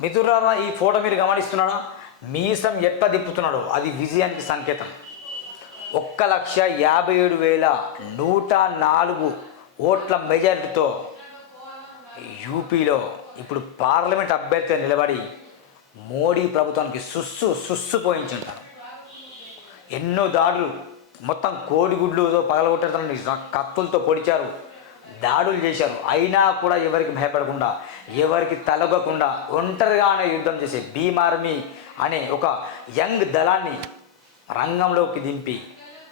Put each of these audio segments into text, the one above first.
మిత్రులారా ఈ ఫోటో మీరు గమనిస్తున్నాడా మీసం ఎట్లా తిప్పుతున్నాడు? అది విజయానికి సంకేతం. ఒక్క లక్ష యాభై ఏడు వేల నూట నాలుగు ఓట్ల మెజారిటీతో యూపీలో ఇప్పుడు పార్లమెంట్ అభ్యర్థిగా నిలబడి మోడీ ప్రభుత్వానికి సుస్సు సుస్సు పోయించుంటారు ఎన్నో దాడులు మొత్తం కోడిగుడ్లుతో పగలగొట్టడానికి కత్తులతో పొడిచారు. దాడులు చేశారు. అయినా కూడా ఎవరికి భయపడకుండా ఎవరికి తలగకుండా ఒంటరిగానే యుద్ధం చేసే భీమ్ ఆర్మీ అనే ఒక యంగ్ దళాన్ని రంగంలోకి దింపి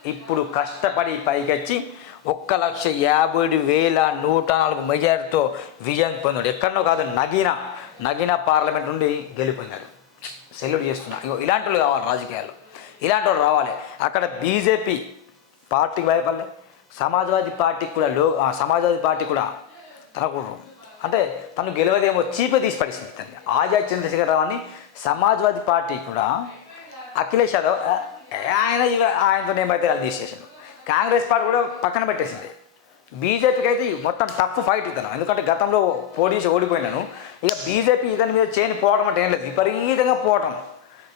ఇప్పుడు కష్టపడి పైకొచ్చి ఒక్క లక్ష యాభై వేల నూట నాలుగు మెజారిటీతో విజయం పొందాడు. ఎక్కడనో కాదు నగిన నగిన పార్లమెంట్ నుండి గెలుపొందాడు. సెల్యూట్ చేస్తున్నా. ఇగో ఇలాంటి వాళ్ళు కావాలి రాజకీయాల్లో. ఇలాంటి వాళ్ళు రావాలి. అక్కడ బీజేపీ పార్టీకి భయపడలే. సమాజ్వాదీ పార్టీ కూడా లో సమాజ్వాదీ పార్టీ కూడా తనకు అంటే తను గెలవదేమో చీపే తీసి పడేసింది తల్లి ఆజాద్ చంద్రశేఖర్ రావు అని సమాజ్వాదీ పార్టీ కూడా అఖిలేష్ యాదవ్ ఆయన ఆయనతో ఏమైతే అది తీసేసాడు కాంగ్రెస్ పార్టీ కూడా పక్కన పెట్టేసింది. బీజేపీకి అయితే మొత్తం టఫ్ ఫైట్ ఇతను. ఎందుకంటే గతంలో పోటీ ఓడిపోయినాను. ఇక బీజేపీ ఇతని మీద చేయని పోవడం అంటే ఏం లేదు. విపరీతంగా పోవటం.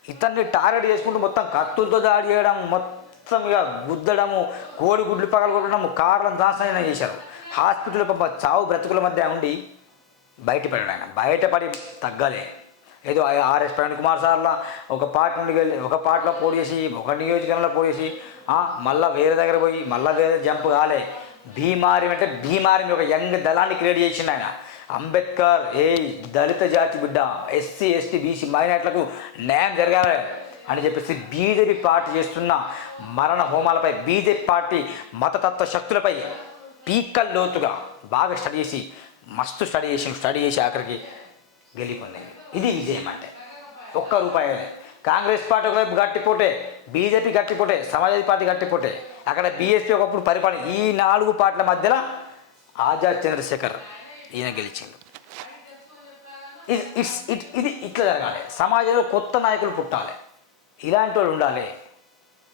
ఇతన్ని టార్గెట్ చేసుకుంటూ మొత్తం కత్తులతో దాడి చేయడం మొత్తం ఇక గుద్దడము కోడి గుడ్లు పగల కొట్టడము కార్లను దాసనం చేశారు. హాస్పిటల్ పంప చావు బ్రతుకుల మధ్య ఉండి బయటపడాడు ఆయన. బయటపడి తగ్గలే. ఏదో ఆర్ఎస్ ప్రవీణ్ కుమార్ సార్లా ఒక పార్టీ నుండి వెళ్ళి ఒక పార్టీలో పోటీ చేసి ఒక నియోజకవర్గంలో పోటీ చేసి మళ్ళీ వేరే దగ్గర పోయి మళ్ళీ వేరే జంప్ కాలే. భీమారి అంటే భీమారిని ఒక యంగ్ దళాన్ని క్రియేట్ చేసిండు ఆయన. అంబేద్కర్ ఏ దళిత జాతి బిడ్డ ఎస్సీ ఎస్టీ బీసీ మైనార్టీలకు న్యాయం జరగాలి అని చెప్పేసి బీజేపీ పార్టీ చేస్తున్న మరణ హోమాలపై బీజేపీ పార్టీ మతతత్వ శక్తులపై పీకల్ లోతుగా బాగా స్టడీ చేసి మస్తు స్టడీ చేసి స్టడీ చేసి ఆఖరికి గెలిపొందింది ఇది విజయం అంటే. ఒక్క రూపాయి కాంగ్రెస్ పార్టీ ఒకవైపు గట్టిపోటే బీజేపీ గట్టిపోటే సమాజ్వాదీ పార్టీ గట్టిపోటే అక్కడ బీఎస్పీ ఒకప్పుడు పరిపాలన ఈ నాలుగు పార్టీల మధ్యలో ఆజాద్ చంద్రశేఖర్ ఈయన గెలిచిండు. ఇట్స్ ఇట్ ఇది ఇట్లా జరగాలి. సమాజంలో కొత్త నాయకులు పుట్టాలి. ఇలాంటి వాళ్ళు ఉండాలి.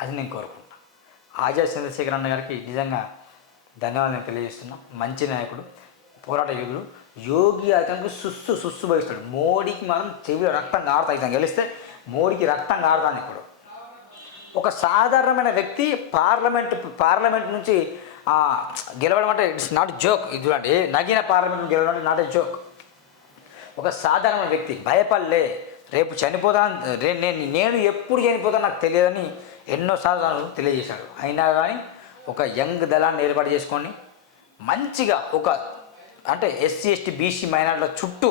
అది నేను కోరుకుంటున్నాను ఆజాద్ చంద్రశేఖర్ అన్న గారికి నిజంగా ధన్యవాదాలు నేను మంచి నాయకుడు పోరాట యోగుడు యోగి అతనికి సుస్సు సుస్సు భవిస్తాడు. మోడీకి మనం చెవి రక్తం కారుతాయి. ఇతను గెలిస్తే మోడీకి రక్తం కారుతాను ఇప్పుడు. ఒక సాధారణమైన వ్యక్తి పార్లమెంట్ పార్లమెంట్ నుంచి గెలవడం అంటే ఇట్స్ నాట్ జోక్ ఇది చూడండి. నగిన పార్లమెంట్ గెలవడం అంటే నాట్ ఏ జోక్ ఒక సాధారణ వ్యక్తి భయపడలే. రేపు చనిపోతాను నేను నేను ఎప్పుడు చనిపోతాను నాకు తెలియదని ఎన్నోసార్లు తను తెలియజేశాడు. అయినా కానీ ఒక యంగ్ దళాన్ని ఏర్పాటు చేసుకొని మంచిగా ఒక అంటే ఎస్సీ ఎస్టీ బీసీ మైనార్టీల చుట్టూ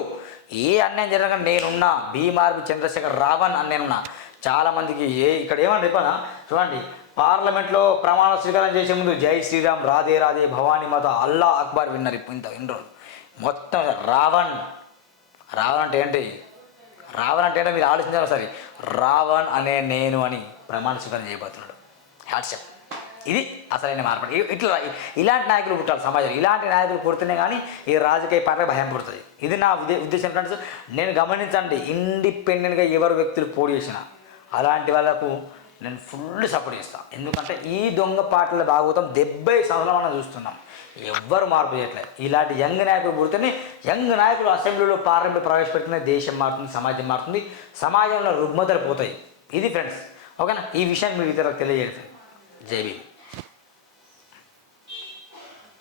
ఏ అన్యాయం జరగక నేనున్నా భీమార్బి చంద్రశేఖర్ రావణ్ అని నేనున్నా. చాలామందికి ఏ ఇక్కడ ఏమని చెప్పానా? చూడండి పార్లమెంట్లో ప్రమాణ స్వీకారం చేసే ముందు జై శ్రీరామ్ రాధే రాధే భవానీ మాత అల్లా అక్బర్ విన్నారు ఇప్పుడు ఇంత ఇన్ని మొత్తం రావణ్ రావణ్ అంటే ఏంటి? రావణ్ అంటే మీరు ఆలోచించాలి సరే రావణ్ అనే నేను అని ప్రమాణ స్వీకారం చేయబోతున్నాడు. హ్యాట్సప్ ఇది అసలైన మార్పు. ఇట్లా ఇలాంటి నాయకులు పుట్టాలి సమాజంలో. ఇలాంటి నాయకులు పుడితేనే కానీ ఈ రాజకీయ పార్టీ భయం పుడుతుంది. ఇది నా ఉద్దేశం ఫ్రెండ్స్ నేను గమనించండి ఇండిపెండెంట్గా ఎవరు వ్యక్తులు పోటీ చేసిన అలాంటి వాళ్ళకు నేను ఫుల్ సపోర్ట్ చేస్తాను ఎందుకంటే ఈ దొంగ పాటల భాగవతం డెబ్బై సంవత్సరాలు మనం చూస్తున్నాం. ఎవ్వరు మార్పు చేయట్లేదు. ఇలాంటి యంగ్ నాయకులు పుడితేనే యంగ్ నాయకులు అసెంబ్లీలో పార్లమెంట్ ప్రవేశపెట్టిన దేశం మారుతుంది సమాజం మారుతుంది సమాజంలో రుగ్మతలు పోతాయి. ఇది ఫ్రెండ్స్. ఓకేనా? ఈ విషయాన్ని మీరు ఇతరులకు తెలియజేయండి. జై